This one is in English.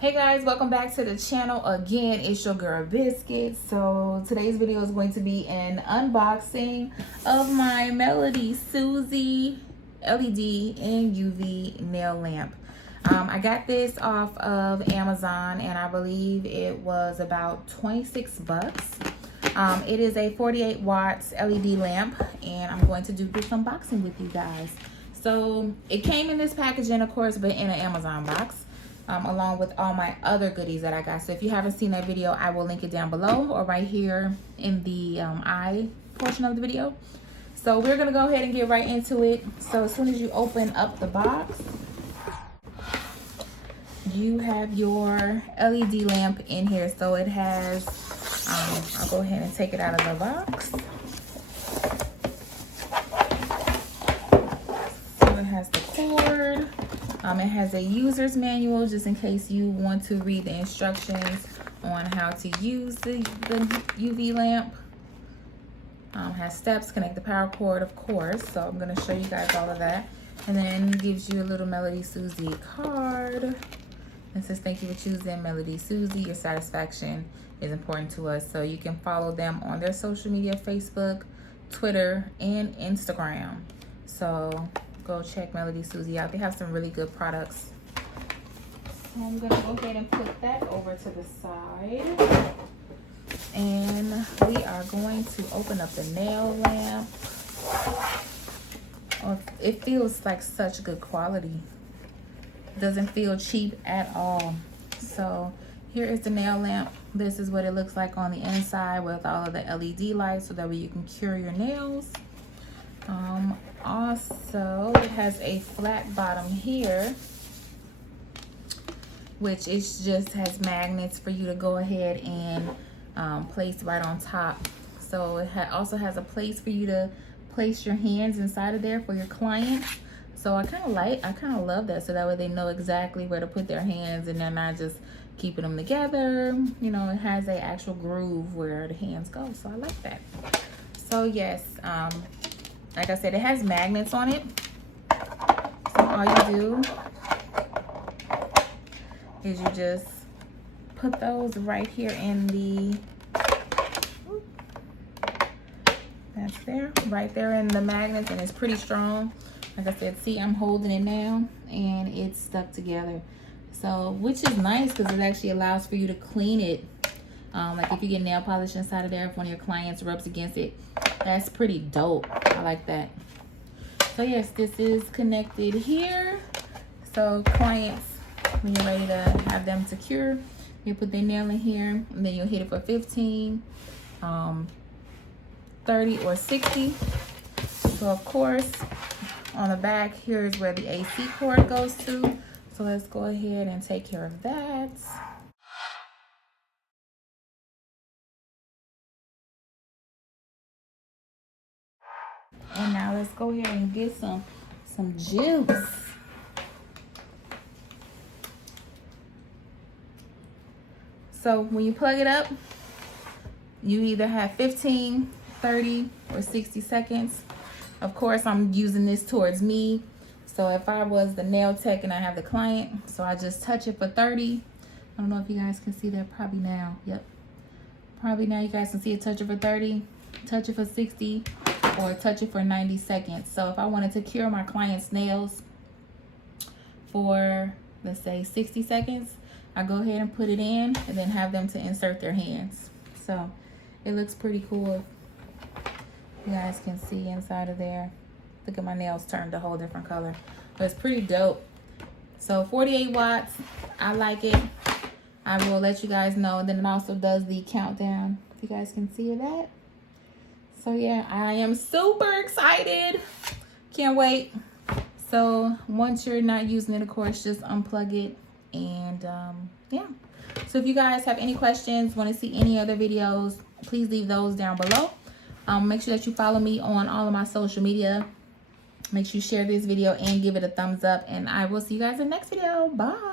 Hey guys, welcome back to the channel again. It's your girl Biscuit. So today's video is going to be an unboxing of my MelodySusie LED and UV nail lamp. I got this off of Amazon and I believe it was about 26 bucks. It is a 48 watts LED lamp and I'm going to do this unboxing with you guys. So it came in this packaging, of course, but in an Amazon box. Along with all my other goodies that I got. So if you haven't seen that video, I will link it down below or right here in the I portion of the video. So we're gonna go ahead and get right into it. So as soon as you open up the box, you have your LED lamp in here. So it has, I'll go ahead and take it out of the box. So it has the cord. It has a user's manual just in case you want to read the instructions on how to use the UV lamp. Has steps, connect the power cord, of course. So I'm going to show you guys all of that. And then it gives you a little MelodySusie card. It says, thank you for choosing MelodySusie. Your satisfaction is important to us. So you can follow them on their social media, Facebook, Twitter, and Instagram. So go check MelodySusie out. They have some really good products. So I'm gonna go ahead and put that over to the side. And we are going to open up the nail lamp. Oh, it feels like such good quality. It doesn't feel cheap at all. So here is the nail lamp. This is what it looks like on the inside with all of the LED lights so that way you can cure your nails. Also, it has a flat bottom here, which is just has magnets for you to go ahead and place right on top. So it also has a place for you to place your hands inside of there for your clients. So I kind of love that, so that way they know exactly where to put their hands and they're not just keeping them together. You know, it has an actual groove where the hands go, so I like that. So yes, like I said, it has magnets on it. So all you do is you just put those right here in the, that's there, right there in the magnets, and it's pretty strong. Like I said, see, I'm holding it now and it's stuck together. So, which is nice because it actually allows for you to clean it. Like if you get nail polish inside of there, if one of your clients rubs against it, that's pretty dope. I like that. So yes, this is connected here. So clients, when you're ready to have them secure, you put their nail in here and then you'll hit it for 15, 30 or 60. So of course, on the back, here's where the AC cord goes to. So let's go ahead and take care of that. And now let's go ahead and get some juice. So when you plug it up, you either have 15, 30, or 60 seconds. Of course, I'm using this towards me. So if I was the nail tech and I have the client, so I just touch it for 30. I don't know if you guys can see that, probably now. Yep. Probably now you guys can see it, touch it for 30, touch it for 60, or touch it for 90 seconds. So if I wanted to cure my client's nails for, let's say, 60 seconds, I go ahead and put it in and then have them to insert their hands. So it looks pretty cool. You guys can see inside of there. Look at my nails turned a whole different color. But it's pretty dope. So 48 watts, I like it. I will let you guys know. And then it also does the countdown. If you guys can see that. So yeah, I am super excited. Can't wait. So once you're not using it, of course, just unplug it. And yeah. So if you guys have any questions, want to see any other videos, please leave those down below. Make sure that you follow me on all of my social media. Make sure you share this video and give it a thumbs up. And I will see you guys in the next video. Bye.